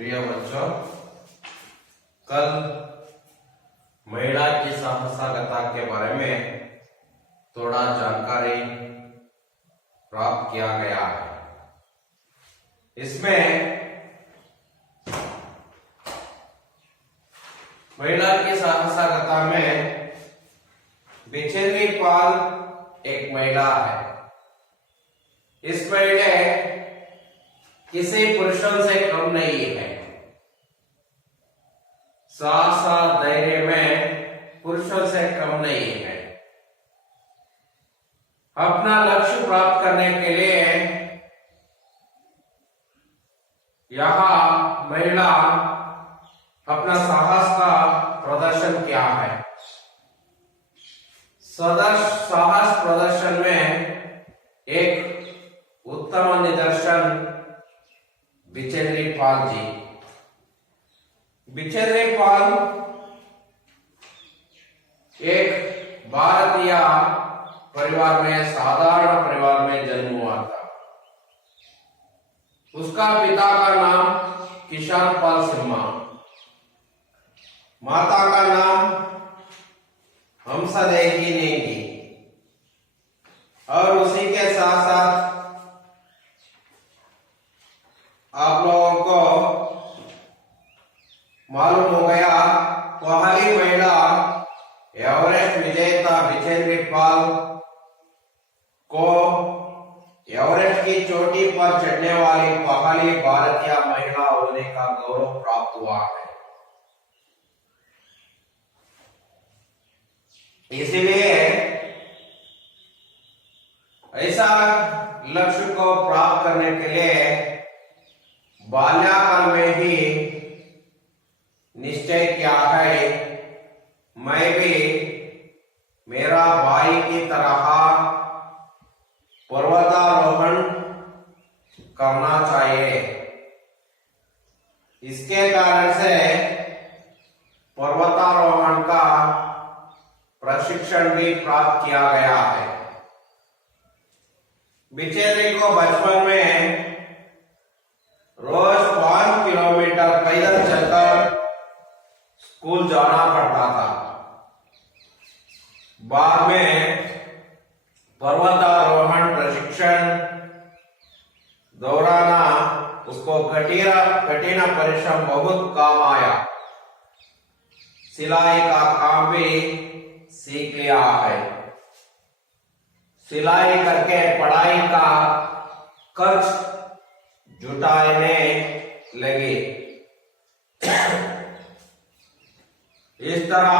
प्रिय बच्चों, कल महिला की साहसिकता के बारे में थोड़ा जानकारी प्राप्त किया गया है। इसमें महिला की साहसिकता में बिचेंद्री पाल एक महिला है। इस महिला किसी पुरुषों से कम नहीं है। साहस धैर्य में पुरुषों से कम नहीं है। अपना लक्ष्य प्राप्त करने के लिए यह महिला अपना साहस का प्रदर्शन किया है। साहस प्रदर्शन में एक उत्तम निदर्शन बिचेंद्री पाल जी। बिचेंद्री पाल एक भारतीय परिवार में, साधारण परिवार में जन्म हुआ था। उसका पिता का नाम किशन पाल सिम्हा, माता का नाम हंसदेही नेगी, और उसी के साथ साथ आप लोगों को मालूम हो गया, पहली महिला एवरेस्ट विजेता बिचेंद्री पाल को एवरेस्ट की चोटी पर चढ़ने वाली पहली भारतीय महिला होने का गौरव प्राप्त हुआ है। इसलिए ऐसा लक्ष्य को प्राप्त करने के लिए बाल्यकाल में ही निश्चय किया है, मैं भी मेरा भाई की तरह पर्वतारोहण करना चाहिए। इसके कारण से पर्वतारोहण का प्रशिक्षण भी प्राप्त किया गया है। बिचेंद्री को बचपन में रोज 5 किलोमीटर पैदल चलकर स्कूल जाना पड़ता था। बाद में पर्वतारोहण प्रशिक्षण दौराना उसको कठिन परिश्रम बहुत काम आया। सिलाई का काम भी सीख लिया है। सिलाई करके पढ़ाई का खर्च जुटाने लगे। इस तरह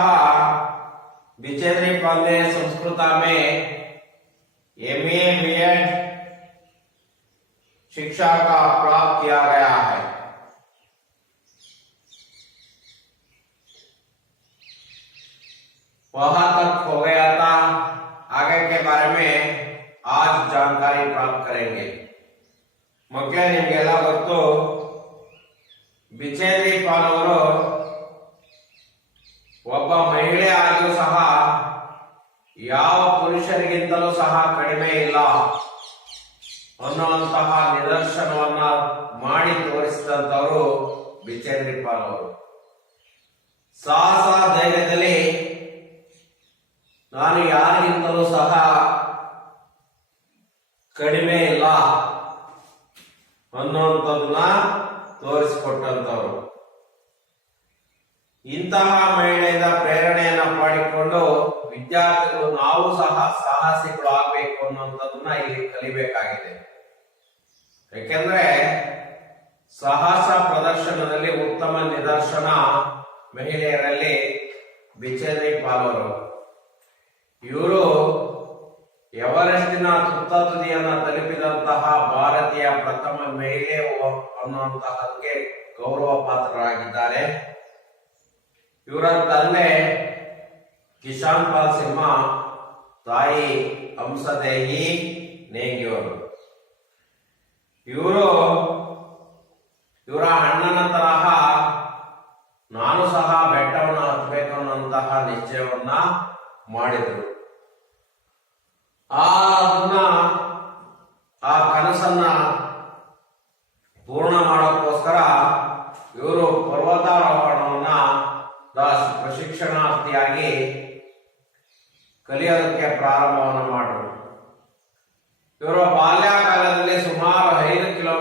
बिचेंद्री पाल ने संस्कृत में MA B.Ed शिक्षा का प्राप्त किया गया है। वहां तक हो गया था। आगे के बारे में आज जानकारी प्राप्त करेंगे। मक्के निमಗೆಲ್ಲ ಗೊತ್ತು, ಬಿಚೇಂದ್ರಿ ಪಾಲ್ ಅವರು ಒಬ್ಬ ಮಹಿಳೆ ಆಗಿಯೂ ಸಹ ಯಾವ ಪುರುಷರಿಗಿಂತಲೂ ಸಹ ಕಡಿಮೆ ಇಲ್ಲ ಅನ್ನುವಂತಹ ನಿದರ್ಶನವನ್ನ ಮಾಡಿ ತೋರಿಸಿದಂತವರು ಬಿಚೇಂದ್ರಿ ಪಾಲ್ ಅವರು. ಸಾಹಸ ಧೈರ್ಯದಲ್ಲಿ ನಾನು ಯಾರಿಗಿಂತಲೂ ಸಹ ಕಡಿಮೆ ಇಲ್ಲ ಅನ್ನುವಂಥದ್ದನ್ನ ತೋರಿಸಿಕೊಟ್ಟಂತವರು. ಇಂತಹ ಮಹಿಳೆಯಿಂದ ಪ್ರೇರಣೆಯನ್ನ ಪಡೆದುಕೊಂಡು ವಿದ್ಯಾರ್ಥಿಗಳು ನಾವು ಸಹ ಸಾಹಸಿಗಳು ಆಗಬೇಕು ಅನ್ನುವಂಥದ್ದನ್ನ ಇಲ್ಲಿ ಕಲಿಬೇಕಾಗಿದೆ. ಯಾಕೆಂದ್ರೆ ಸಾಹಸ ಪ್ರದರ್ಶನದಲ್ಲಿ ಉತ್ತಮ ನಿದರ್ಶನ ಮಹಿಳೆಯರಲ್ಲಿ ಬಿಚೇಂದ್ರಿ ಪಾಲ್ ಅವರು. ಇವರು ಎವರೆಸ್ಟಿನ ತುತ್ತತುದಿಯನ್ನ ತಲುಪಿದಂತಹ ಭಾರತೀಯ ಪ್ರಥಮ ಮಹಿಳೆ ಅನ್ನುವಂತಹಕ್ಕೆ ಗೌರವ ಪಾತ್ರರಾಗಿದ್ದಾರೆ. ಇವರ ತಂದೆ ಕಿಶನ್ ಪಾಲ್ ಸಿಂಹ, ತಾಯಿ ಹಂಸದೇಹಿ ನೇಗಿಯವರು. ಇವರ ಅಣ್ಣನ ತರಹ ನಾನು ಸಹ ಬೆಟ್ಟವನ್ನು ಹತ್ತಬೇಕು ಅನ್ನುವಂತಹ ನಿಶ್ಚಯವನ್ನ ಮಾಡಿದರು. ಆ ಕನಸನ್ನ ಪೂರ್ಣ ಮಾಡೋಕ್ಕೋಸ್ಕರ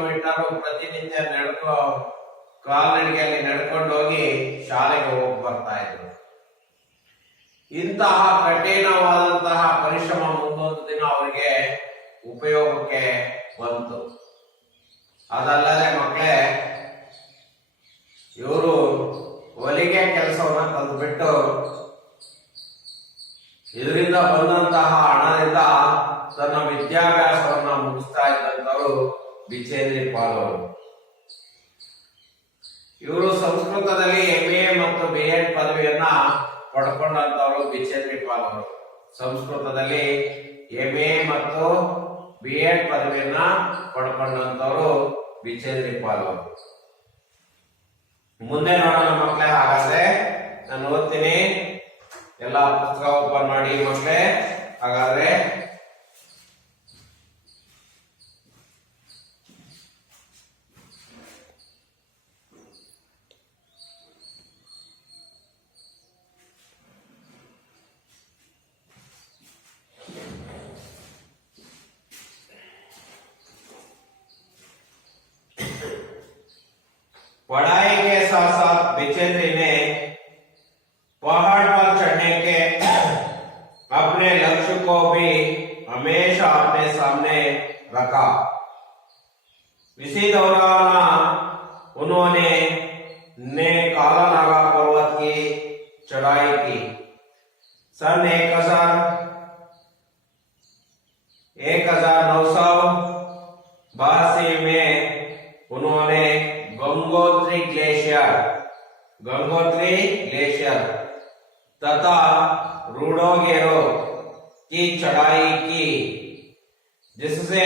ಕಿಲೋಮೀಟರ್ ಪ್ರತಿನಿತ್ಯ ಕಾಲ್ನಡಿಗೆಯಲ್ಲಿ ನಡ್ಕೊಂಡು ಹೋಗಿ ಶಾಲೆಗೆ ಹೋಗಿ ಬರ್ತಾ ಇದ್ರು. ಇಂತಹ ಕಠಿಣವಾದಂತಹ ಪರಿಶ್ರಮ ಮುಂದೊಂದು ದಿನ ಅವರಿಗೆ ಉಪಯೋಗಕ್ಕೆ ಬಂತು. ಅದಲ್ಲದೆ ಮಕ್ಕಳೇ, ಇವರು ಹೊಲಿಗೆ ಕೆಲಸವನ್ನ ಕಲ್ತ್ಬಿಟ್ಟು ಇದರಿಂದ ಬಂದಂತಹ ಹಣದಿಂದ ತನ್ನ ವಿದ್ಯಾಭ್ಯಾಸವನ್ನ ಮುಗಿಸ್ತಾ ಇದ್ದಂತವರು ಬಿಚೇಂದ್ರಿ ಪಾಲ್ ಅವರು. ಇವರು ಸಂಸ್ಕೃತದಲ್ಲಿ MA ಮತ್ತು BEd ಪದವಿಯನ್ನ ಪಡ್ಕೊಂಡಂತವರು ಬಿಚೇಂದ್ರಿ ಪಾಲ್ ಅವರು. ಸಂಸ್ಕೃತದಲ್ಲಿ MA ಮತ್ತು BEd ಪದವಿಯನ್ನ ಪಡ್ಕೊಂಡಂತವರು ಬಿಚೇಂದ್ರಿ ಪಾಲ್ ಅವರು. ಮುಂದೆ ನೋಡೋಣ ಮಕ್ಕಳೇ. ಹಾಗಾದ್ರೆ ನಾನು ಓದ್ತೀನಿ, ಎಲ್ಲ ಪುಸ್ತಕ ಓಪನ್ ಮಾಡಿ ಮಕ್ಕಳೇ. ಹಾಗಾದ್ರೆ पढ़ाई के साथ साथ बिचेंद्री ने पहाड़ पर चढ़ने के अपने लक्ष्य को भी हमेशा अपने सामने रखा। इसी दौरान उन्होंने काला नागा पर्वत की चढ़ाई की। सन 1982 में उन्होंने गंगोत्री ग्लेशियर तथा रूडोगेरो की चढ़ाई की, जिससे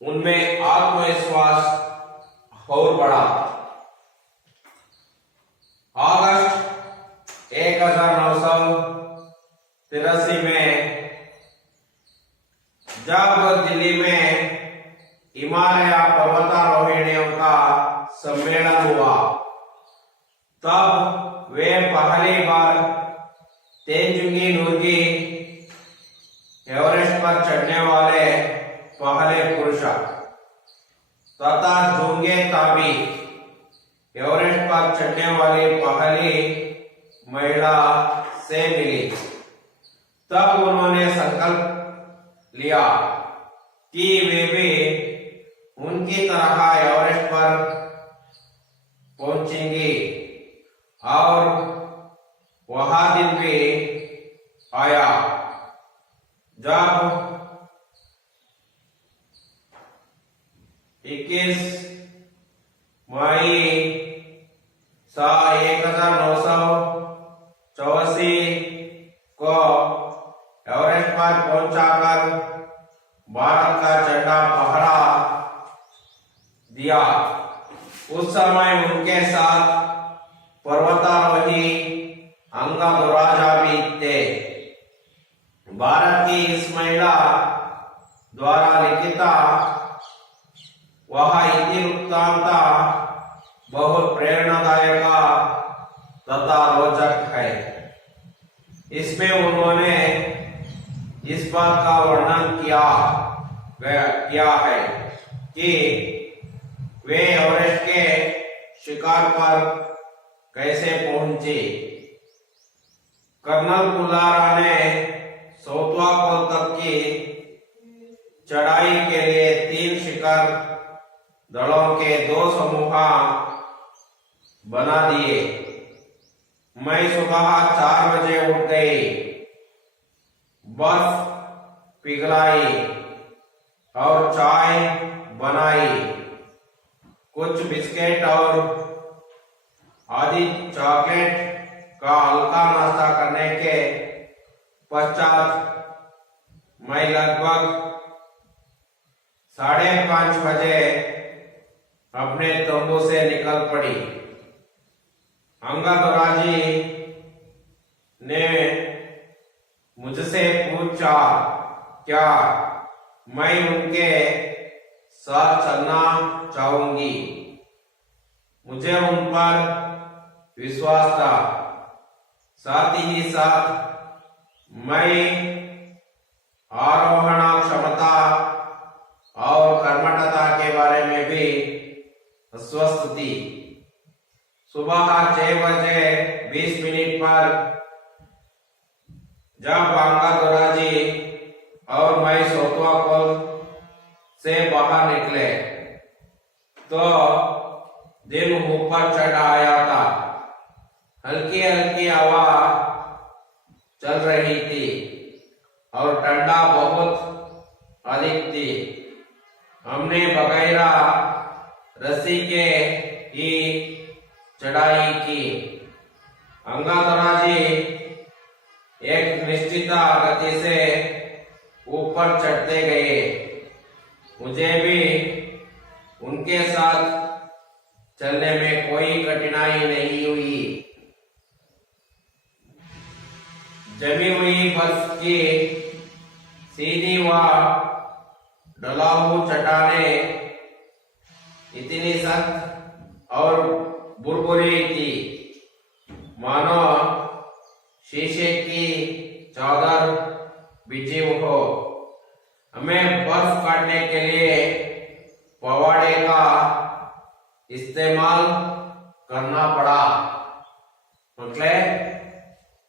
उनमें आत्मविश्वास और बढ़ा। अगस्त 1983 में जब दिल्ली में हिमालय पर्वतारोहिणियों का सम्मेलन हुआ, तब वे पहली बार तेंजिंग नोर्गे एवरेस्ट पर चढ़ने वाले पहले पुरुष तथा जोंगे ताबी एवरेस्ट पर चढ़ने वाली पहली महिला से मिली। तब उन्होंने संकल्प लिया कि वे भी उनकी तरह एवरेस्ट पर पहुंचेंगी, और वह दिन भी आया जब 21 मई 1984 को एवरेस्ट पर पहुंचाकर भारत का झंडा फहरा दिया। उस समय उनके साथ पर्वतारोही अंगादुराजा भी थे। भारत की इस महिला द्वारा लिखित वह इतिवृत्तांत बहुत प्रेरणादायक तथा रोचक है। इसमें उन्होंने इस बात का वर्णन किया है कि वे एवरेस्ट के शिखर पर कैसे पहुंचे। कर्नल पुलारा ने सौतवा कोल तक की चढ़ाई के लिए 3 शिखर दलों के 2 समूह बना दिए। मैं सुबह 4 बजे उठ गई, बर्फ पिघलाई और चाय बनाई। कुछ बिस्किट और आदि चॉकलेट का हल्का नाश्ता करने के पश्चात मैं लगभग 5:30 बजे अपने तंबू से निकल पड़ी। अंगादुराजी ने मुझसे पूछा क्या मैं उनके साथ चलना चाहूंगी। मुझे उन पर विश्वास था, साथ ही साथ मैं आरोहण क्षमता और कर्मठता के बारे स्वस्ति। सुबह 6 बजे 20 मिनट पर जब गंगाधरा जी और मैं सोतवा पुल से बाहर निकले तो दिन ऊपर चढ़ आया था। हल्की हल्की हवा चल रही थी और ठंडा बहुत अधिक थी। हमने बगैर रस्सी के ही चढ़ाई की। गंगाधरा जी एक निश्चित गति से ऊपर चढ़ते गए। मुझे भी उनके साथ चलने में कोई कठिनाई नहीं हुई। जमी हुई बर्फ की सीधी व ढलाऊ चट्टानें इतनी सख्त और बुरबुरी थी मानो शीशे की चादर बिछी हो। हमें बर्फ काटने के लिए पवाड़े का इस्तेमाल करना पड़ा। मकले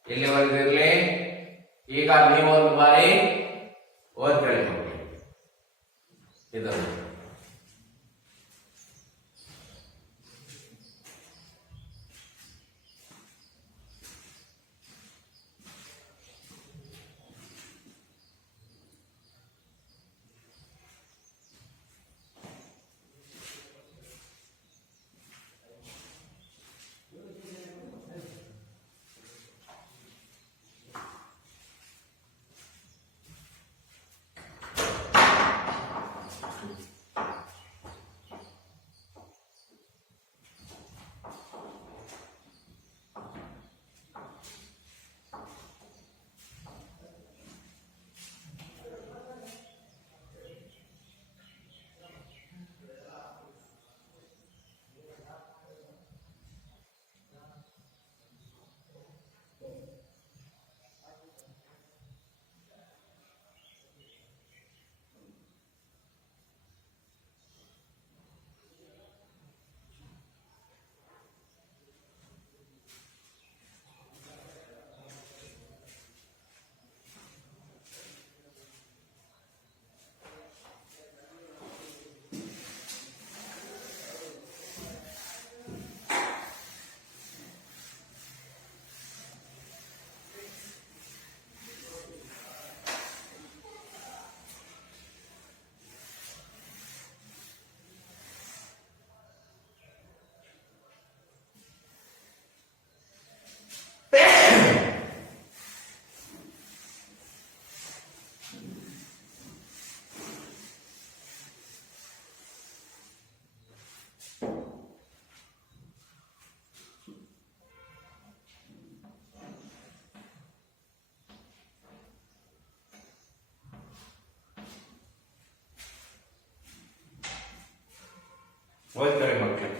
ಇಲ್ಲಿವರೆಗಿರಲಿ। ಈಗ ನೀವು ಒಂದು ಬಾರಿ ಓದ್ಕೊಳ್ಳಿ ಮಕ್ಕಳೇ ಇದನ್ನು। ಓದ್ತಾರೆ ಮಕ್ಕಳು।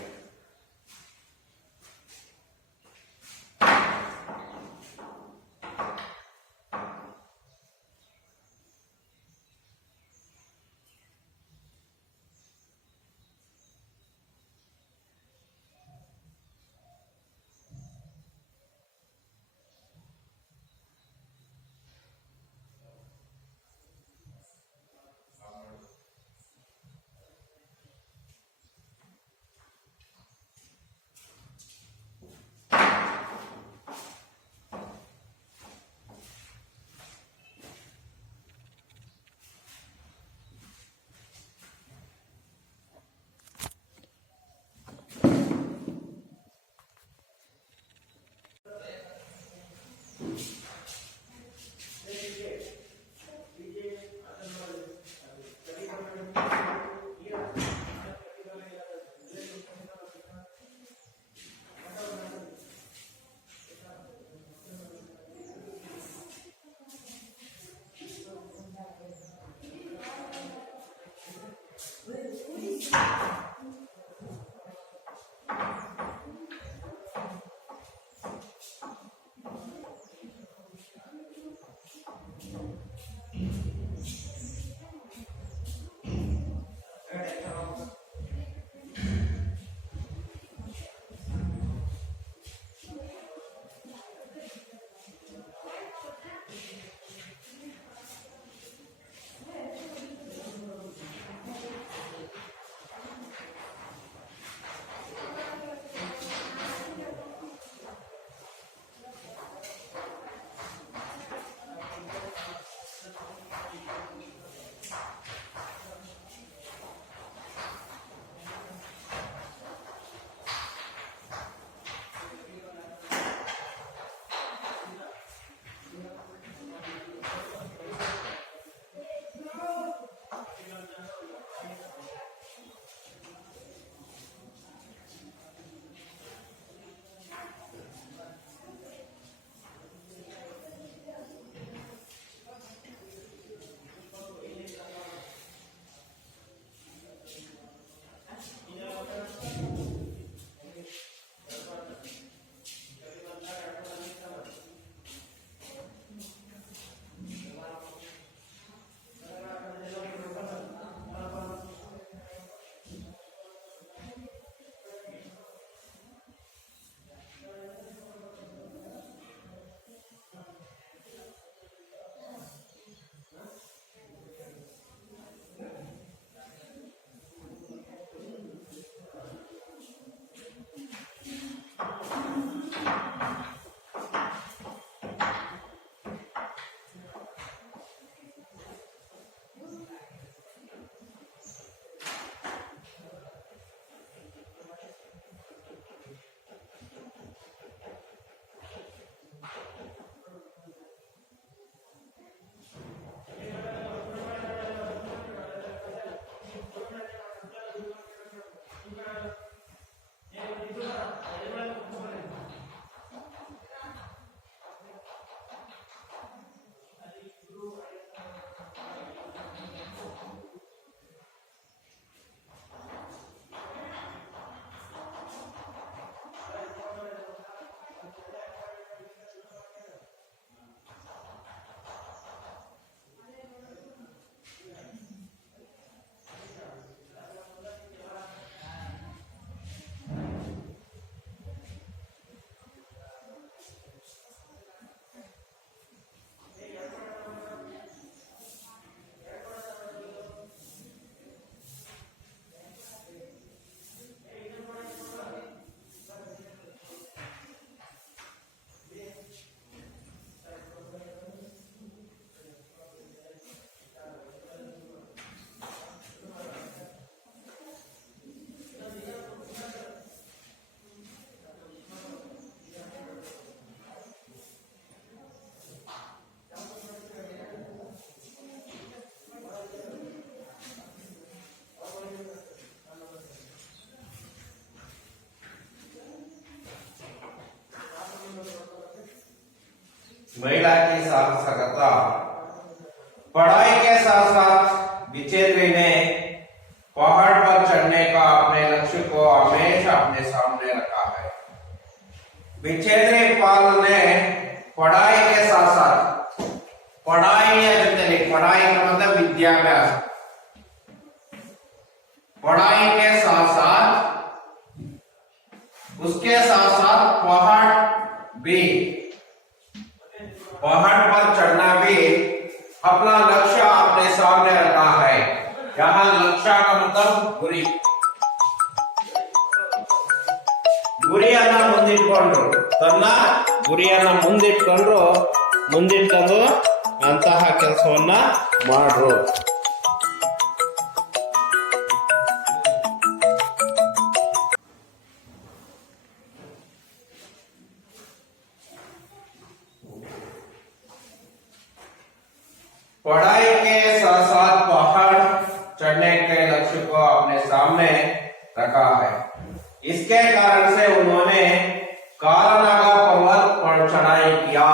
महिला की साहसिकता। पढ़ाई के साथ साथ विचेत्री ने पहाड़ पर चढ़ने का अपने लक्ष्य को हमेशा अपने सामने रखा है। विचेत्री पाल ने पढ़ाई के साथ साथ पढ़ाई का मतलब विद्याभ्यास, पढ़ाई के साथ साथ उसके साथ साथ पहाड़ पर चढ़ना भी अपना लक्ष्य अपने सामने रखा है। यहाँ लक्ष्य का मतलब ಗುರಿಯನ್ನ ಮುಂದಿಟ್ಕೊಂಡ್ರು, ತನ್ನ ಗುರಿಯನ್ನ ಮುಂದಿಟ್ಟಂದು ಅಂತಹ ಕೆಲಸವನ್ನ ಮಾಡ್ರು. पढ़ाई के साथ साथ पहाड़ चढ़ने के लक्ष्य को अपने सामने रखा है। इसके कारण से उन्होंने कालानागा पर्वत पर चढ़ाई किया।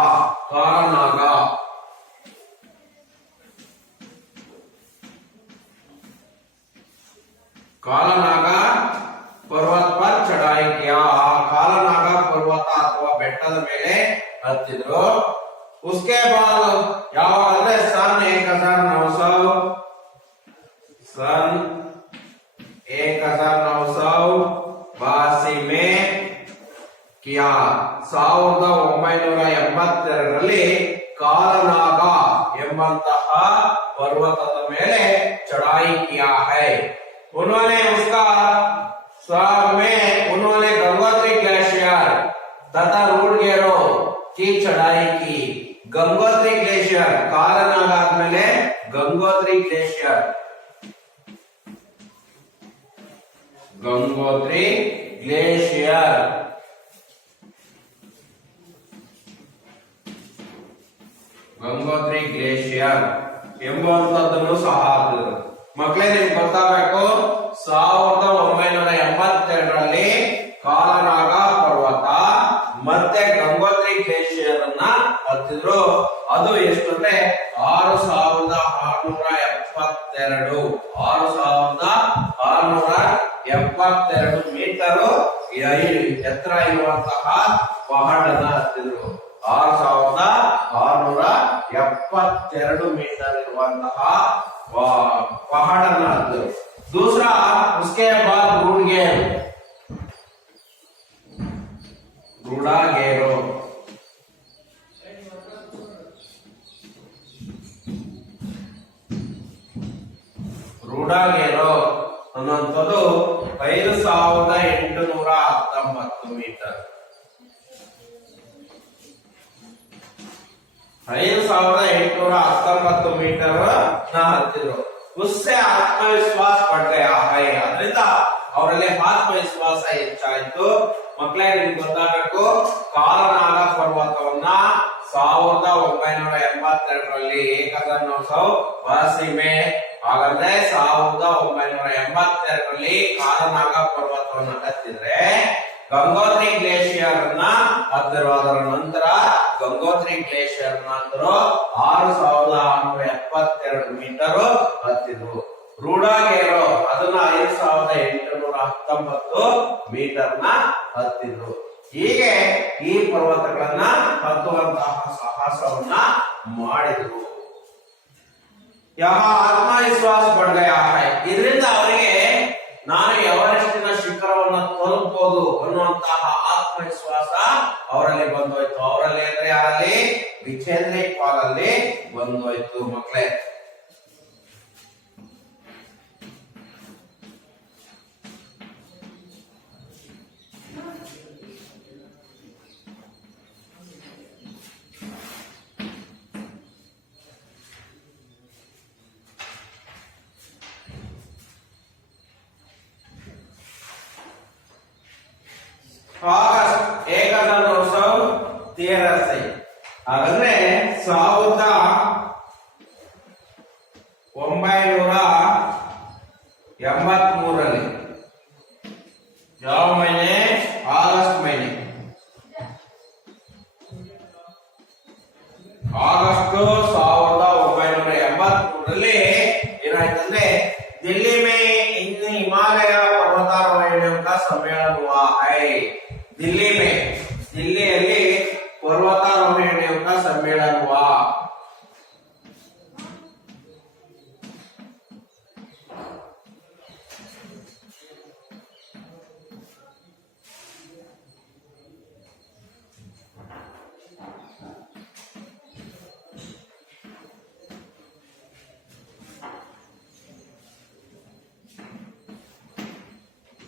कालानागा पर्वत पर चढ़ाई किया। कालानागा पर्वत अथवा ಬೆಟ್ಟದ ಮೇಲೆ ಹತ್ತಿದ್ರು. उसके बाद ಯಾವಾಗಂದ್ರೆ सन 1982 में किया। 1982ರಲ್ಲಿ ಕಾಲನಾಗ ಎಂಬಂತಹ पर्वतದ ಮೇಲೆ चढ़ाई किया है। उन्होंने गंगोत्री ग्लेशियर तथा रूडगेरो की चढ़ाई की। गंगोत्री ग्लेशियर कालनाग आद्मेले गंगोत्री ग्लेशियर ಎಂಬುವಂತದ್ದನ್ನು ಸಹ ಹಾಕಿದ್ರು. ಮಕ್ಕಳೇ ನಿಮ್ಗೆ ಗೊತ್ತಾಗಬೇಕು, 1982ರಲ್ಲಿ ಕಾಲನಾಗ ಪರ್ವತ ಮತ್ತೆ ಗಂಗೋತ್ರಿ ಗ್ಲೇಷಿಯರ್ ಅನ್ನ ಹತ್ತಿದ್ರು. ಅದು ಎಷ್ಟು ಅಂದ್ರೆ 6672 ಮೀಟರ್ ಎತ್ತರ ಇರುವಂತಹ ಪಹಾಡನ್ನ ಹತ್ತಿದ್ರು. 6672 ಮೀಟರ್ ಇರುವಂತಹ पहाड़ना हत्तिದ್ರು. दूसरा उसके बाद रूडागेरो ಅನ್ನುವಂಥದ್ದು 5819 ಮೀಟರ್. 5819 ಮೀಟರ್ ನ ಹತ್ತಿದ್ರು. उससे आत्मविश्वास बढ़ गया है. ಅದರಿಂದ ಅವರಲ್ಲಿ ಆತ್ಮವಿಶ್ವಾಸ ಹೆಚ್ಚಾಯಿತು. ಮಕ್ಕಳೇ ನಿಮ್ಗೆ ಗೊತ್ತಾಗಬೇಕು, ಕಾಲನಾಗ ಪರ್ವತವನ್ನ 1982ರಲ್ಲಿ ಹಾಗಾದ್ರೆ 1982ರಲ್ಲಿ ಕಾಲನಾಗ ಪರ್ವತವನ್ನ ಹತ್ತಿದ್ರೆ ಗಂಗೋತ್ರಿ ಗ್ಲೇಷಿಯರ್ ಅನ್ನ ಹತ್ತಿದ್ರು. ಅದರ ನಂತರ ಗಂಗೋತ್ರಿ ಗ್ಲೇಷಿಯರ್ ನಂತರ 6672 ಮೀಟರ್ ಹತ್ತಿದ್ರು. ರೂಡಾಗೇರೋ ಅದನ್ನ 5819 ಮೀಟರ್ ನ ಹತ್ತಿದ್ರು. ಹೀಗೆ ಈ ಪರ್ವತಗಳನ್ನ ಹತ್ತುವಂತಹ ಸಾಹಸವನ್ನ ಮಾಡಿದ್ರು. ಆತ್ಮವಿಶ್ವಾಸ बढ़ गया है. ಇದರಿಂದ ಅವರಿಗೆ ನಾನು ಎವರೆಸ್ಟಿನ ಶಿಖರವನ್ನ ತಲುಪಬಹುದು ಅನ್ನುವಂತಹ ಆತ್ಮವಿಶ್ವಾಸ ಅವರಲ್ಲಿ ಬಂದೋಯ್ತು. ಅವರಲ್ಲಿ ಅಂದ್ರೆ ಯಾರಲ್ಲಿ? ವಿಚೇಂದ್ರಿ ಪಾಲಲ್ಲಿ ಬಂದೋಯ್ತು ಮಕ್ಕಳೇ. अगस्त 1913 ಹಾಗಾದ್ರೆ 1983ರಲ್ಲಿ ಯಾವ ಮहीने? ಆಗಸ್ಟ್ ಮहीने. पर्वतारोहिणियों का सम्मेलन हुआ है। दिल्ली में, दिल्ली पर्वतारोहिणियों का सम्मेलन हुआ।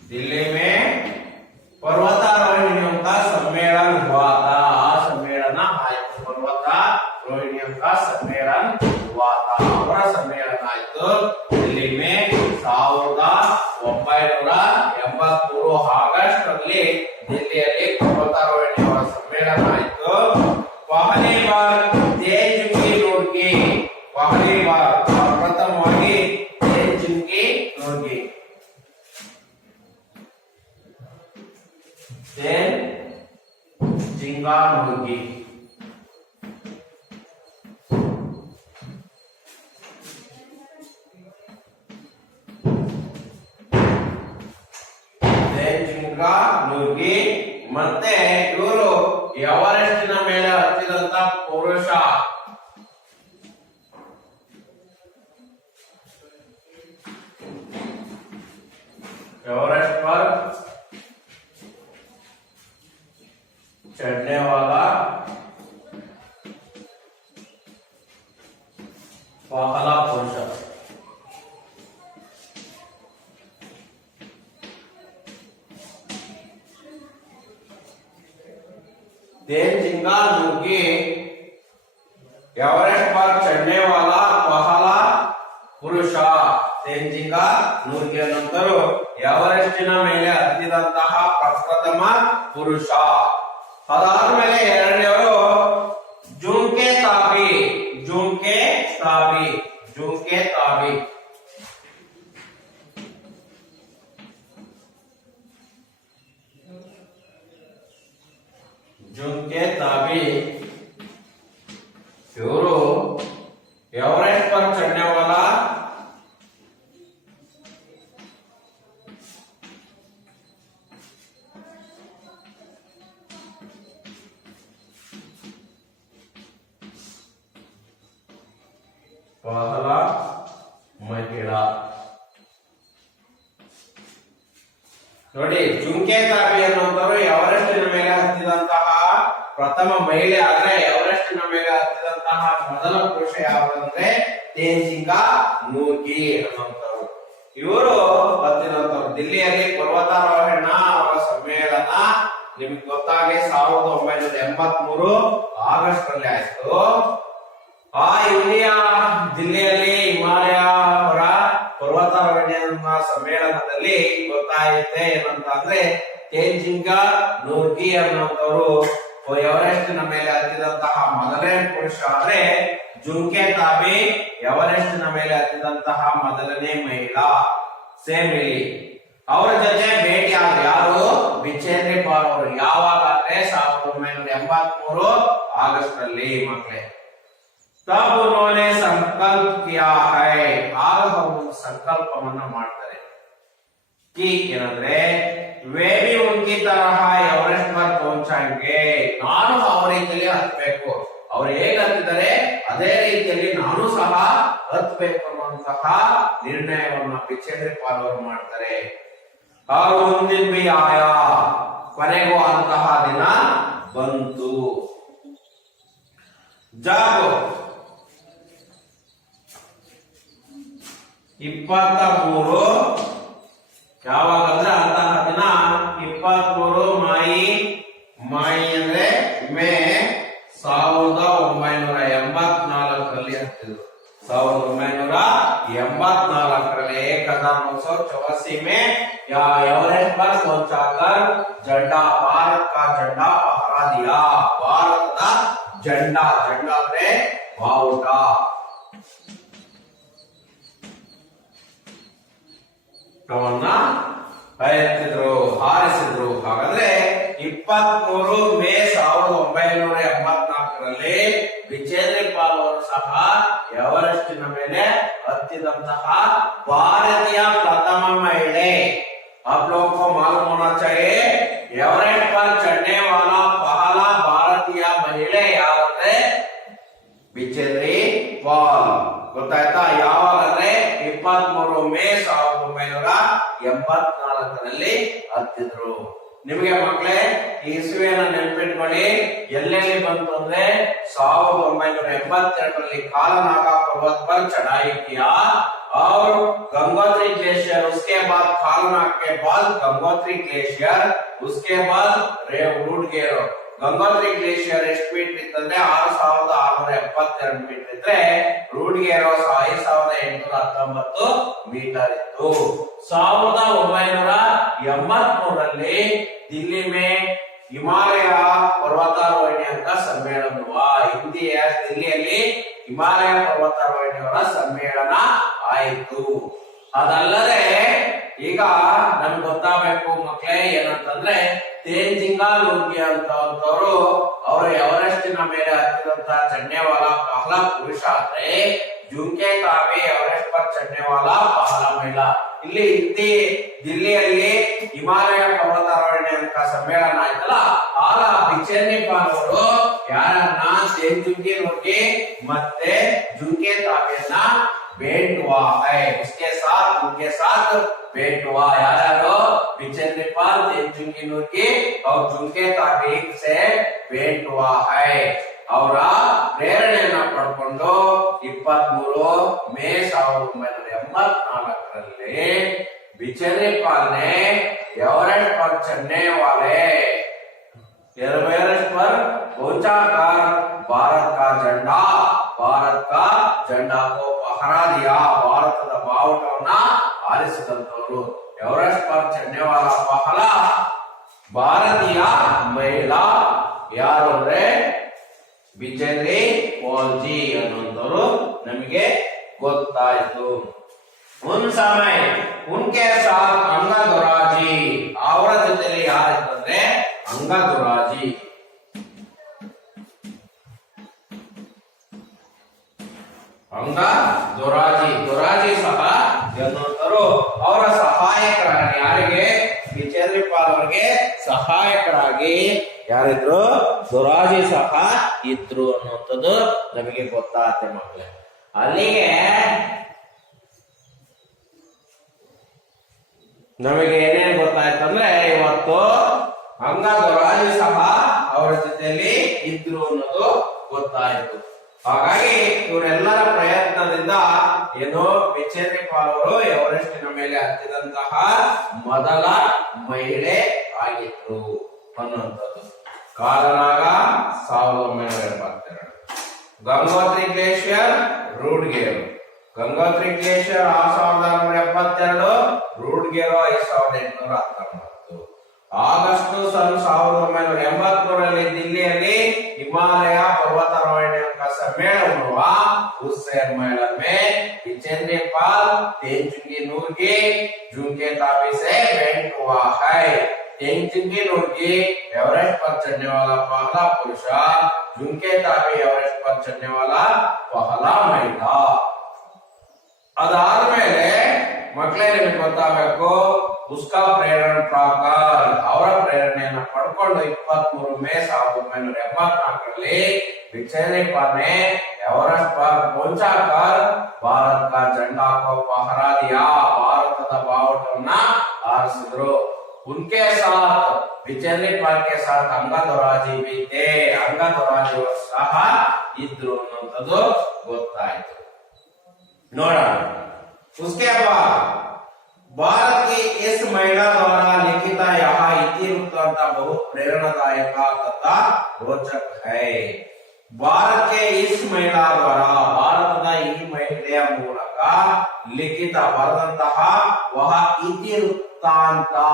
दिल्ली में पर्वतारोहिणियों का सम्मेलन हुआ था। सम्मेलन आयु पर्वतारोहिणियों का सम्मेलन हुआ था। ಅವರ सम्मेलन ಆಯಿತು दिल्ली में 1983 ಆಗಸ್ಟ್ ರಲ್ಲಿ ದಿಲ್ಲಿಯಲ್ಲಿ पर्वतारोहिणिಯವರ सम्मेलन ಆಯಿತು। पहली बार तेजुकी नोर्गे, पहली बार प्रथमವಾಗಿ तेजुकी नोर्गे जिंगा मुर्गी जिंगा मुर्गी ಮತ್ತೆ ಇವರು ಎವರೆಸ್ಟಿನ ಮೇಲೆ ಹತ್ತಿದಂತ ಪುರುಷ। एवरेस्ट पर चढ़ने वाला पहला पुरुष। तेनजिंगा नोर्गे एवरेस्ट पर चढ़ने वाला पहला पुरुष। तेनजिंगा नोर्गे ನಂತರ ಎವರೆಸ್ಟಿನ ಮೇಲೆ ಹತ್ತಿದಂತಹ ಪ್ರಪ್ರಥಮ ಪುರುಷ। ಅದಾದ್ಮೇಲೆ ಎರಡನೇವರು ಜುಂಕೆ ತಾಬಿ, ಜುಂಕೆ ತಾಬಿ, ಜುಂಕೆ ತಾಬಿ। ಜುಂಕೆ ताबी ಇವರು एवरेस्ट पर चढ़ने वाला पहला महिला। ನೋಡಿ ಜುಂಕೆ ತಾಬಿ ಅನ್ನುವಂತವರು ಎವರೆಸ್ಟಿನ ಮೇಲೆ ಹತ್ತಿದಂತಹ ಪ್ರಥಮ ಮಹಿಳೆ ಆದ್ರೆ ಎವರೆಸ್ಟಿನ ಮೇಲೆ ಹತ್ತಿದಂತಹ ಮೊದಲ ಪುರುಷ ಯಾವಂದ್ರೆ ತೇನ್ಜಿಂಗಾ ನೂರ್ಗಿ ಅನ್ನುವಂತವರು। ಇವರು ಹತ್ತಿದಂತವರು ದಿಲ್ಲಿಯಲ್ಲಿ पर्वतारोहण ಅವರ ಸಮ್ಮೇಳನ ನಿಮಗೆ ಗೊತ್ತಾಗಿ 1983 ಆಗಸ್ಟ್ ರಲ್ಲಿ ಆಯಿತು। ಆ ಇಲ್ಲಿಯ ಜಿಲ್ಲೆಯಲ್ಲಿ ಹಿಮಾಲಯ ಅವರ पर्वतारोहण ಸಮ್ಮೇಳನದಲ್ಲಿ ಗೊತ್ತಾಯಿತೆ ಏನಂತ ಅಂದ್ರೆ ತೇನ್ಜಿಂಗಾ ನೂರ್ಗಿ ಅನ್ನುವಂತವರು ಎವರೆಸ್ಟಿನ ಮೇಲೆ ಹತ್ತಿದಂತಹ ಮೊದಲನೇ ಪುರುಷ ಆದ್ರೆ ಜುಂಕೆ ತಾಬಿ ಎವರೆಸ್ಟಿನ ಮೇಲೆ ಹತ್ತಿದಂತಹ ಮೊದಲನೇ ಮಹಿಳಾ। ಸೇಮ್ ಇಲ್ಲಿ ಅವರ ಜೊತೆ ಭೇಟಿ ಆದ ಯಾರು ಬಿಚೇಂದ್ರಿ ಪಾಲ್ ಅವರು ಯಾವಾಗ ಅಂದ್ರೆ 1983 ಆಗಸ್ಟ್ ರಲ್ಲಿ ಮಕ್ಕಳೇ। तब उन्होंने संकल्प किया है, ಆಗ ಅವರು ಸಂಕಲ್ಪವನ್ನು ಮಾಡ್ತಾರೆ कि ಏನಂದ್ರೆ वे भी उनकी तरह एवरेस्ट पर पहुंचाएंगे, ನಾನು ಅವರ ರೀತಿಯಲ್ಲಿ ಹತ್ತಬೇಕು, ಅವರು ಹೇಗೆ ಹತ್ತಿದ್ದಾರೆ ಅದೇ ರೀತಿಯಲ್ಲಿ ನಾನು ಸಹ ಹತ್ತಬೇಕು ಅನ್ನುವಂತಹ ನಿರ್ಣಯವನ್ನು ಬಿಚೇಂದ್ರಿ ಪಾಲ್ ಅವರು ಮಾಡ್ತಾರೆ। ಅವರು ಮುಂದಿನ ಬಿ ಆಯಾ, ಕೊನೆಗೂ ಅಂತಹ ದಿನ ಬಂತು। ಜಾಬ್ 23 ಯಾವಾಗ ಅಂದ್ರೆ ಅಂತಹ ದಿನ 23 ಮಾಯಿ ಅಂದ್ರೆ ಮೇ 1984 ರಲ್ಲಿ ಹತ್ತಿದ್ರು। 1984 ರಲ್ಲಿ 1984 में एवरेस्ट पर पहुंचाकर झंडा, भारत का झंडा फहरा दिया। ಭಾರತದ झंडा, झंडा ಅಂದ್ರೆ ಬಾವುಟ। ಅವನ್ನ ಹಾರಿಸಿದ್ರು। ಹಾಗಾದ್ರೆ 23 ಮೇ 1984 ರಲ್ಲಿ ಬಿಚೇಂದ್ರಿ ಪಾಲ್ ಅವರು ಸಹ ಎವರೆಸ್ಟಿನ ಮೇಲೆ ಹತ್ತಿದಂತಹ ಭಾರತೀಯ ಪ್ರಥಮ ಮಹಿಳೆ। आप लोगों को मालूम होना चाहिए एवरेस्ट पर चढ़ने वाला पहला भारतीय महिಳೆ ಯಾರಂದ್ರೆ ಬಿಚೇಂದ್ರಿ ಪಾಲ್ ಗೊತ್ತಾಯ್ತಾ ಯಾವಾಗ ಅಂದ್ರೆ 23 ಮೇ 1984ರಲ್ಲಿ ಹತ್ತಿದ್ರು ನಿಮಗೆ ಮಕ್ಕಳೇ ಈ ಇಸುವೆಯನ್ನು ನೆನಪಿಟ್ಕೊಳ್ಳಿ ಎಲ್ಲೆಲ್ಲಿ ಬಂತು ಅಂದ್ರೆ 1982ರಲ್ಲಿ कालानागा पर्वत पर चढ़ाई किया और गंगोत्री ग्लेशियर उसके बाद कालानाग के बाद गंगोत्री ग्लेशियर उसके बाद रूडगेरो गंगोत्री ग्लेशियर ಎಷ್ಟು ಮೀಟರ್ ಇತ್ತಂದ್ರೆ 6672 ಮೀಟರ್ ಇದ್ರೆ ರೂಡ್ಗೇರೋ 5819 ಮೀಟರ್ ಇತ್ತು 1983ರಲ್ಲಿ दिल्ली में हिमालय पर्वतारोहणी ಅಂತ ಸಮ್ಮೇಳನ हुआ ದಿಲ್ಲಿಯಲ್ಲಿ ಹಿಮಾಲಯ ಪರ್ವತಾರೋಹಣಿಯವರ ಸಮ್ಮೇಳನ ಆಯಿತು ಅದಲ್ಲದೆ ಈಗ ನಮ್ಗೆ ಗೊತ್ತಾಗಬೇಕು ಮಕ್ಕಳೇ ಏನಂತಂದ್ರೆ ತೇಂಜಿಂಗ್ ನೋರ್ಗೆ ಅಂತವರು ಅವರು ಎವರೆಸ್ಟಿನ ಮೇಲೆ ಹತ್ತಿದಂತ ಚढ़ने वाला पहला पुरुष ಆದ್ರೆ ಜುಂಕೆ ತಾಬಿ ಎವರೆಸ್ಟ್ पर चढ़ने वाला पहला महिला ಇಲ್ಲಿ ದಿಲ್ಲಿಯಲ್ಲಿ ಹಿಮಾಲಯ ಪರ್ವತಾರೋಹಣಿ ಅಂತ ಸಮ್ಮೇಳನ ಆಯ್ತಲ್ಲ ಆಗ ಬಿಚೇಂದ್ರಿ ಪಾಲ್ ಅವರು ಯಾರನ್ನ ತೇಂಜಿಂಗ್ ನೋರ್ಗೆ ಮತ್ತೆ ಜುಂಕೆ ತಾಬಿಯನ್ನ भेंट हुआ है उनके साथ भेंट हुआ यारो बिचेंद्री पाल तेंजिंग नोर्गे और जुंके ताबीक से भेंट हुआ है ಅವರ ಪ್ರೇರಣೆಯನ್ನ ಪಡ್ಕೊಂಡು 23 ಮೇ 1984ರಲ್ಲಿ बिचेंद्री पाल ने एवरेस्ट पर चढ़ने वाले एवरेस्ट पर पहुंचाकर भारत का झंडा को पहरा दिया ಭಾರತದ ಬಾವುಟವನ್ನ ಆರಿಸಿದಂತವರು एवरेस्ट पर चढ़ने वाला पहला ಭಾರತೀಯ ಮಹಿಳಾ ಯಾರು ಅಂದ್ರೆ ಬಿಚೇಂದ್ರಿ ಪಾಲ್ ಜಿ ಅನ್ನುವಂತವರು ನಮಗೆ ಗೊತ್ತಾಯಿತು उन समय उनके साथ अंगादुराजी ಅವರ ಜೊತೆಲಿ ಯಾರಿತ್ತಂದ್ರೆ अंगादुराजी ದೊರಾಜಿ ಸಹ ಎನ್ನುವಂತರು ಅವರ ಸಹಾಯಕರಾಗಿ ಯಾರಿಗೆ ಬಿಚೇಂದ್ರಿ ಪಾಲ್ ಅವರಿಗೆ ಸಹಾಯಕರಾಗಿ ಯಾರಿದ್ರು ದೊರಾಜಿ ಸಹ ಇದ್ರು ಅನ್ನುವಂಥದ್ದು ನಮಗೆ ಗೊತ್ತಾಗುತ್ತೆ ಮಕ್ಕಳೇ ಅಲ್ಲಿಗೆ ನಮಗೆ ಏನೇನು ಗೊತ್ತಾಯ್ತಂದ್ರೆ ಇವತ್ತು ಅಂಗಾದೊರಾಜಿ ಸಹ ಅವರ ಜೊತೆಯಲ್ಲಿ ಇದ್ರು ಅನ್ನೋದು ಗೊತ್ತಾಯ್ತು ಹಾಗಾಗಿ ಇವರೆಲ್ಲರ ಪ್ರಯತ್ನದಿಂದ ಏನೋ ಬಿಚೇಂದ್ರಿ ಪಾಲ್ ಅವರು ಎವರೆಸ್ಟಿನ ಮೇಲೆ ಹತ್ತಿದಂತಹ ಮೊದಲ ಮಹಿಳೆ ಆಗಿದ್ರು ಅನ್ನುವಂಥದ್ದು ಕಾಲನಾಗ 1982 ಗಂಗೋತ್ರಿ ಗ್ಲೇಷಿಯರ್ ರೂಡ್ಗೇರೋ ಗಂಗೋತ್ರಿ ಗ್ಲೇಷಿಯರ್ 1972 ರೂಡ್ಗೇರೋ 5819 ಆಗಸ್ಟ್ 1983ರಲ್ಲಿ ದಿಲ್ಲಿಯಲ್ಲಿ हिमालय पर्वतारोहणी का सम्मेलन हुआ उस सम्मेलन में बिचेंद्री पाल तेंजिंग नोर्गे जुंके ताबी से भेंट हुआ है तेंजिंग नोर्गे एवरेस्ट पर चढ़ने वाला पहला पुरुष जुंके ताबी एवरेस्ट पर चढ़ने वाला पहला महिला ಅದಾದ್ಮೇಲೆ ಮಕ್ಕಳೇ ನಿಮಗೆ ಗೊತ್ತಾಗಬೇಕು उसका प्रेरण प्रकार ಅವರ ಪ್ರೇರಣೆಯನ್ನು ಪಡ್ಕೊಂಡು 23 ಮೇ 1984ರಲ್ಲಿ बिचेंद्री पाल ने एवरेस्ट पर पहुंचाकर भारत का झंडा को पहरा दिया ಭಾರತದ ಬಾವುಟವನ್ನ ಆರಿಸಿದ್ರು उनके साथ बिचेंद्री पाल के साथ अंगादुराजी भी थे अंगादुराजी ಸಹ ಇದ್ರು ಅನ್ನೋದು ಗೊತ್ತಾಯ್ತು ನೋಡೋಣ उसके बाद भारत की इस महिला द्वारा लिखित यह इतिवृत्तांत बहुत प्रेरणादायक तथा रोचक है भारत के इस महिला द्वारा ಭಾರತದ ಈ ಮಹಿಳೆಯ ಮೂಲಕ ಲಿಖಿತ ಬರೆದಂತಹ वह इतिवृत्तांत का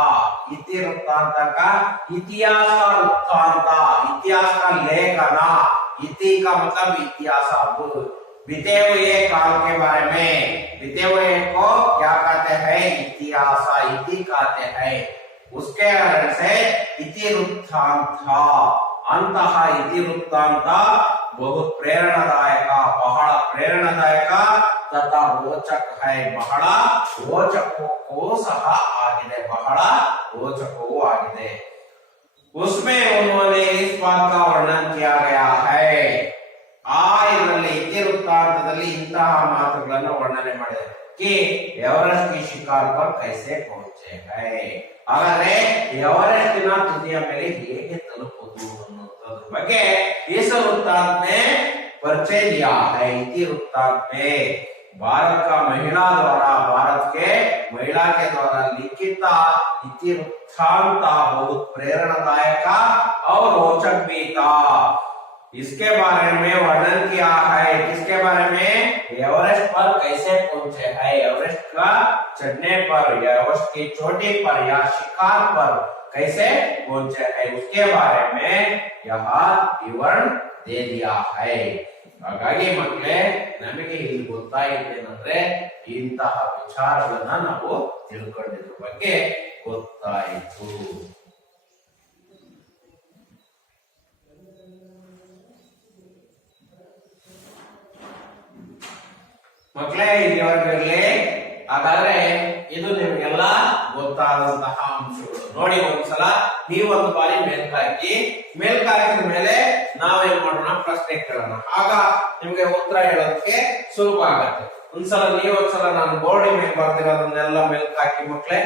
इतिहास का लेखन इति का मतलब इतिहास बीते हुए काल के बारे में बीते हुए को क्या कहते हैं इतिहास इति कहते हैं उसके कारण से इतिवृत्तांत अंतः इतिवृत्तांत बहुत प्रेरणादायक ಬಹಳ ಪ್ರೇರಣಾದಾಯಕ तथा रोचक है ಬಹಳ ರೋಚಕವೂ ಸಹ ಆಗಿದೆ ಬಹಳ ರೋಚಕವೂ ಆಗಿದೆ उसमें उन्होंने इस बात का वर्णन किया गया है ಇದರಲ್ಲಿ ಇತಿವೃತ್ತಾಂತದಲ್ಲಿ ಇಂತಹ ಮಾತುಗಳನ್ನು ವರ್ಣನೆ ಮಾಡಿದ್ದಾರೆ कि एवरेस्ट की शिखर पर कैसे पहुंचे हैं ಹಾಗಾದ್ರೆ ಎವರೆಸ್ಟಿನ ತುದಿಯ ಮೇಲೆ ಹೇಗೆ ತಲುಪುವುದು ಅನ್ನೋದ್ರ ಬಗ್ಗೆ इस वृत्तांत में परिचय दिया है इतिवृत्तांत में भारत का महिला द्वारा भारत के महिला के द्वारा लिखित इतिवृत्तांत बहुत प्रेरणादायक और रोचक भी था इसके बारे में वर्णन किया है किसके बारे में एवरेस्ट पर कैसे पहुंचे हैं एवरेस्ट का चढ़ने पर या एवरेस्ट की चोटी पर या शिखर पर कैसे पहुंचे हैं उसके बारे में यह विवरण दे दिया है ಹಾಗಾಗಿ ಮಕ್ಕಳೇ ನಮಗೆ ಇಲ್ಲಿ ಗೊತ್ತಾಯಿತೇನಂದ್ರೆ ಇಂತಹ ವಿಚಾರಗಳನ್ನ ನಾವು ತಿಳ್ಕೊಂಡಿದ್ರ ಬಗ್ಗೆ ಗೊತ್ತಾಯಿತು ಮಕ್ಕಳೇ ಇಲ್ಲಿವರೆಗಿರಲಿ ಹಾಗಾದ್ರೆ ಇದು ನಿಮಗೆಲ್ಲ ಗೊತ್ತಾದಂತಹ ಅಂಶಗಳು ನೋಡಿ ಒಂದ್ಸಲ ನೀವೊಂದು ಬಾರಿ ಮೇಲ್ಕಾಕಿದ ಮೇಲೆ ನಾವೇನ್ ಮಾಡೋಣ ಪ್ರಶ್ನೆ ಕೇಳೋಣ ಆಗ ನಿಮ್ಗೆ ಉತ್ತರ ಹೇಳೋದಕ್ಕೆ ಸುಲಭ ಆಗತ್ತೆ ಒಂದ್ಸಲ ನಾನು ಬೋರ್ಡಿ ಮೇಲೆ ಬರ್ದಿರೋದನ್ನೆಲ್ಲ ಮೇಲ್ಕಾಕಿ ಮಕ್ಕಳೇ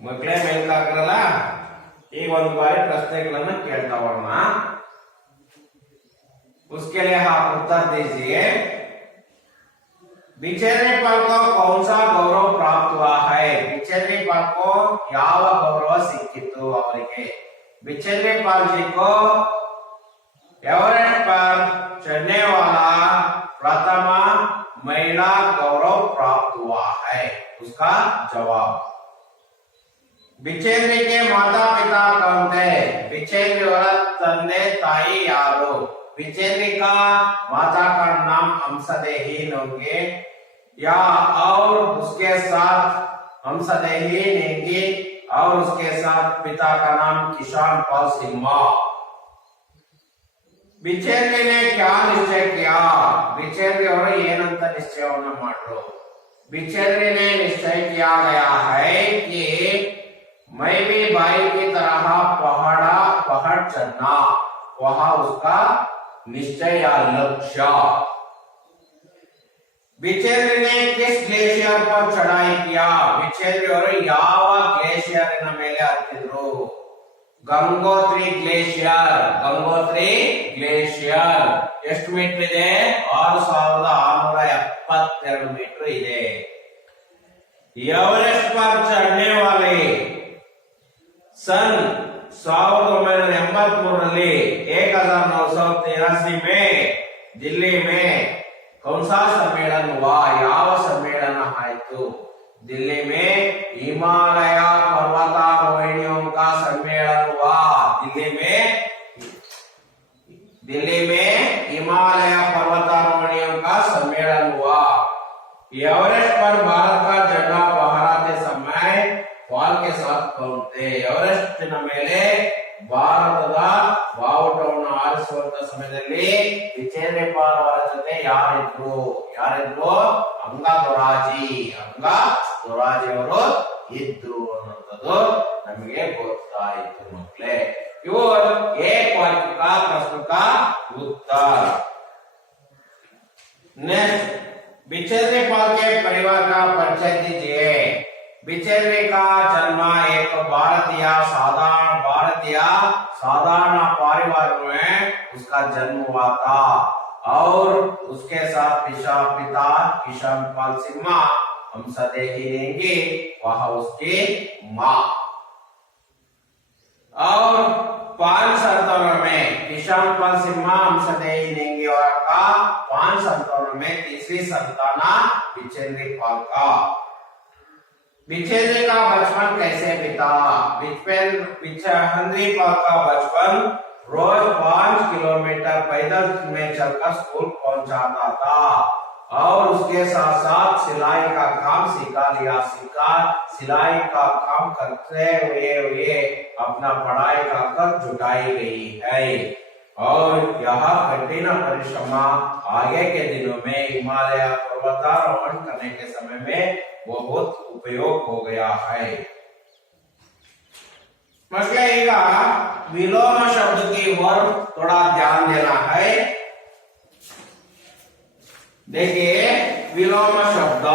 ಮಕ್ಕಳೇ ಮೇಲ್ಕಾಕ್ರಲ್ಲ ಈಗ ಒಂದು ಬಾರಿ ಪ್ರಶ್ನೆಗಳನ್ನ ಕೇಳ್ತಾ ಹೋಗೋಣ उसके लिए आप उत्तर दीजिए बिछेरे पाल को कौन सा गौरव प्राप्त हुआ है बिछेरे पाल को ಯಾವ ಗೌರವ ಸಿಕ್ಕಿತು ಅವರಿಗೆ बिछेरे पाल जी को एवरेस्ट पर चढ़ने वाला प्रथम महिला गौरव प्राप्त हुआ है उसका जवाब बिछेंद्री के माता पिता कौन थे बिछेंद्री और तंदे ताई यारो बिछेंद्री का माता का नाम हंसदेही होंगे या और उसके साथ हंसदेही नेंगी और उसके साथ पिता का नाम किसान पाल सिंह बिछेंद्री ने क्या निश्चय किया बिछेंद्री और ಏನಂತ ನಿಶ್ಚಯವನ್ನು ಮಾಡಿದ್ರು बिछेंद्री ने निश्चय किया गया है कि मैं भी भाई की तरह पहाड़ चढ़ना वहां उसका निश्चय या लक्ष्य बिछेंद्री ने किस ग्लेशियर पर चढ़ाई किया बिछेंद्री और ಯಾವ ಗ್ಲೇಷಿಯರಿನ ಮೇಲೆ ಹತ್ತಿದ್ರು ಗಂಗೋತ್ರಿ ಗ್ಲೇಷಿಯರ್ ಎಷ್ಟು ಮೀಟರ್ ಇದೆ 6672 ಮೀಟರ್ ಇದೆ एवरेस्ट पर चढ़ने वाले सन 1983 1983 में दिल्ली में कौन सा सम्मेलन हुआ ಯಾವ सम्मेलन ಆಯಿತು दिल्ली में हिमालय पर्वतारोहिणियों का सम्मेलन हुआ दिल्ली में दिल्ली में हिमालय पर्वतारोहणियों का सम्मेलन हुआ। एवरेस्ट पर भारत का झंडा फहराते समय पाल के साथ पहुंचे। एवरेस्ट ಮೇಲೆ ಭಾರತದ ಬಾವುಟವನ್ನು ಆರಿಸುವಂತ ಸಮಯದಲ್ಲಿ ವಿಚೇಂದ್ರ ಪಾಲ್ ಅವರ ಜೊತೆ ಯಾರಿದ್ರು? ಅಂಗದೊರಾಜಿ ಅವರು ಇದ್ರು ಅನ್ನೋದು ನಮಗೆ ಗೊತ್ತಾಯಿತು ಮಕ್ಕಳೇ। ಇವು एक वाक्य का प्रश्न का उत्तर। नेक्स्ट, बिचेंद्र पाल के परिवार का परिचय दीजिए। बिचेंद्र का जन्म एक साधारण परिवार में उसका जन्म हुआ था और उसके साथ पिता किशन पाल सिंह हम सदैव लेंगे, वह उसकी माँ। और 5 संतानों में किशन पाल सिंह हम सदैव लेंगे और का 5 संतानों में तीसरी संतान बिचेंद्र पाल का। बिचेंद्र का बचपन कैसे बीता? बिचेंद्र पाल का बचपन रोज 5 किलोमीटर पैदल में चलकर स्कूल पहुंचाता था और उसके साथ साथ सिलाई का काम सिलाई का काम करते हुए अपना पढ़ाई का कर जुटाई गई है। और यह कठिन परिश्रम आगे के दिनों में हिमालय पर्वतारोहण करने के समय में बहुत उपयोग हो गया है। मतलब ಈಗ विलोम शब्द की ओर थोड़ा ध्यान देना है। देखिए विलोम शब्द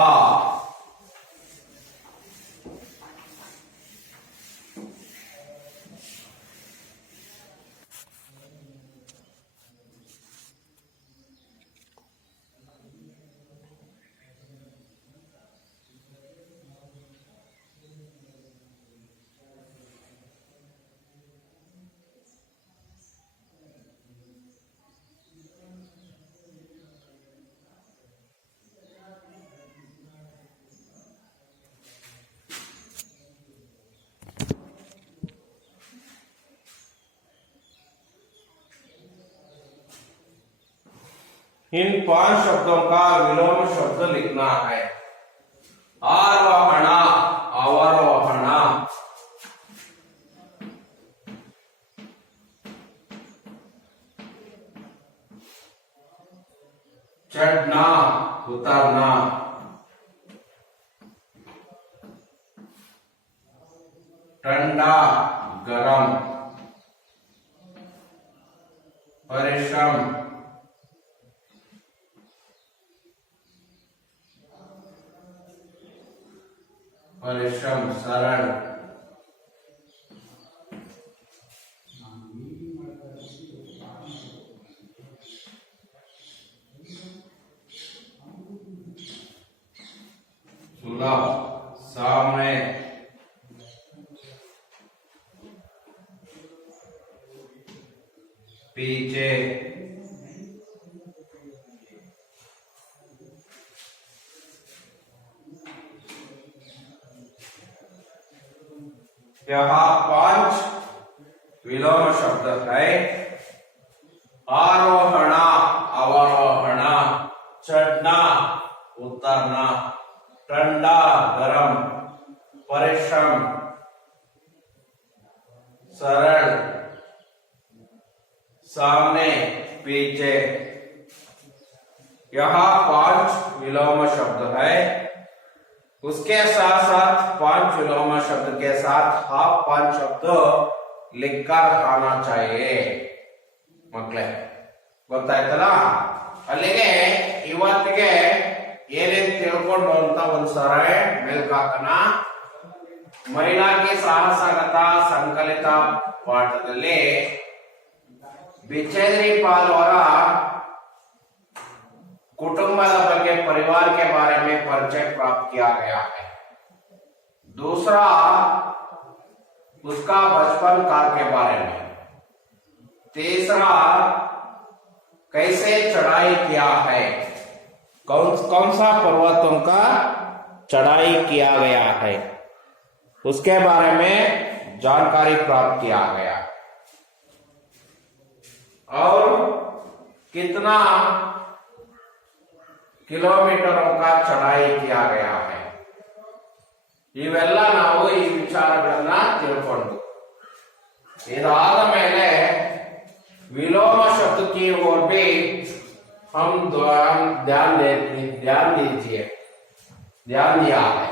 इन 5 शब्दों का विलोम शब्द लिखना है। आरोहण, अवरोहण, चढ़ना, उतरना, ठंडा, गरम, परिश्रम, सरल, सुलभ, सामने, पीछे, यहाँ 5 विलोम शब्द है। आरोहण, अवरोहण, चढ़ना, उतरना, ठंडा, गरम, परिश्रम, सरल, सामने, पीछे। यहाँ 5 विलोम शब्द है। उसके साथ साथ 5 विलोम शब्द के साथ 5 शब्द लिखकर आना चाहिए ಮಕ್ಕಳೇ। ಗೊತ್ತಾಯ್ತಲ್ಲ? ಅಲ್ಲಿಗೆ ಇವತ್ತಿಗೆ ಏನೇನು ತಿಳ್ಕೊಂಡು ಅಂತ ಒಂದ್ಸಲ ಮೇಲ್ಕಾಕನ ಮಹಿಳಾಗೆ ಸಾಹಸಗತ ಸಂಕಲಿತ ಪಾಠದಲ್ಲಿ बिचेंद्र पाल ಅವರ कुटुंबದ ಬಗ್ಗೆ परिवार के बारे में परिचय प्राप्त किया गया है। दूसरा उसका बचपन काल के बारे में। तीसरा कैसे चढ़ाई किया है, कौन सा पर्वतों का चढ़ाई किया गया है उसके बारे में जानकारी प्राप्त किया गया। और कितना किलोमीटरों का चढ़ाई किया गया है ಇವೆಲ್ಲ ನಾವು ಈ ವಿಚಾರಗಳನ್ನ ತಿಳ್ಕೊಂಡು ಇದಾದ ಮೇಲೆ विलोम शब्द की ओर भी हम ध्यान दीजिए ध्यान दिया है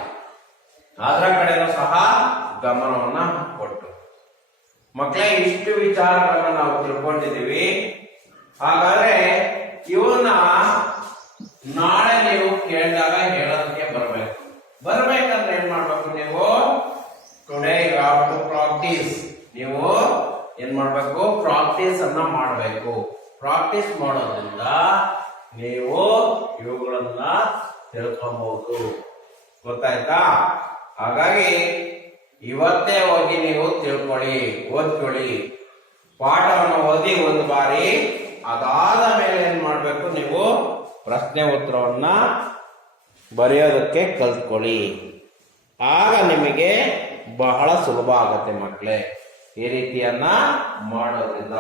ಅದರ ಕಡೆನೂ ಸಹ ಗಮನವನ್ನ ಕೊಟ್ಟು ಮಕ್ಕಳೇ ಇಷ್ಟು ವಿಚಾರಗಳನ್ನ ನಾವು ತಿಳ್ಕೊಂಡಿದ್ದೀವಿ. ಹಾಗಾದ್ರೆ ಇವನ್ನ ನಾಳೆ ನೀವು ಕೇಳಿದಾಗ ಹೇಳೋದಕ್ಕೆ ಬರ್ಬೇಕಂದ್ರೆ ಏನ್ ಮಾಡ್ಬೇಕು ನೀವು today you have to practice. ನೀವು ಏನ್ ಮಾಡ್ಬೇಕು ಪ್ರಾಕ್ಟೀಸ್ ಅನ್ನ ಮಾಡಬೇಕು. ಪ್ರಾಕ್ಟೀಸ್ ಮಾಡೋದ್ರಿಂದ ನೀವು ಇವುಗಳನ್ನ ತಿಳ್ಕೊಬಹುದು. ಗೊತ್ತಾಯ್ತಾ? ಹಾಗಾಗಿ ಇವತ್ತೇ ಹೋಗಿ ನೀವು ತಿಳ್ಕೊಳ್ಳಿ, ಓದ್ಕೊಳ್ಳಿ. ಪಾಠವನ್ನು ಓದಿ ಒಂದು ಬಾರಿ, ಅದಾದ ಮೇಲೆ ಏನ್ ಮಾಡ್ಬೇಕು ನೀವು ಪ್ರಶ್ನೆ ಉತ್ತರವನ್ನ ಬರೆಯೋದಕ್ಕೆ ಕಲ್ತ್ಕೊಳ್ಳಿ. ಆಗ ನಿಮಗೆ ಬಹಳ ಸುಲಭ ಆಗತ್ತೆ ಮಕ್ಕಳೇ ಈ ರೀತಿಯನ್ನ ಮಾಡೋದ್ರಿಂದ.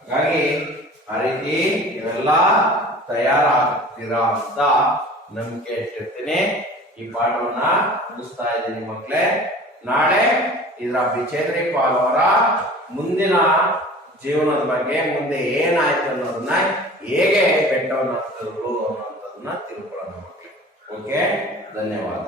ಹಾಗಾಗಿ ಆ ರೀತಿ ಇವೆಲ್ಲ ತಯಾರಾಗ್ತೀರಾ ಅಂತ ನಂಬಿಕೆ ಇಟ್ಟಿರ್ತೀನಿ. ಈ ಪಾಠವನ್ನ ಮುಗಿಸ್ತಾ ಇದ್ದೀನಿ ಮಕ್ಕಳೇ. ನಾಳೆ ಇದರ ಬಿಚೇಂದ್ರಿ ಪಾಲ್ ಅವರ ಮುಂದಿನ ಜೀವನದ ಬಗ್ಗೆ, ಮುಂದೆ ಏನಾಯ್ತು ಅನ್ನೋದನ್ನ, ಹೇಗೆ ಬೆಟ್ಟವನ್ನು ಹತ್ತಿದ್ರು ಅನ್ನೋದನ್ನ ತಿಳ್ಕೊಳ್ಳೋಣ ಮಕ್ಕಳೇ. ಓಕೆ, ಧನ್ಯವಾದ.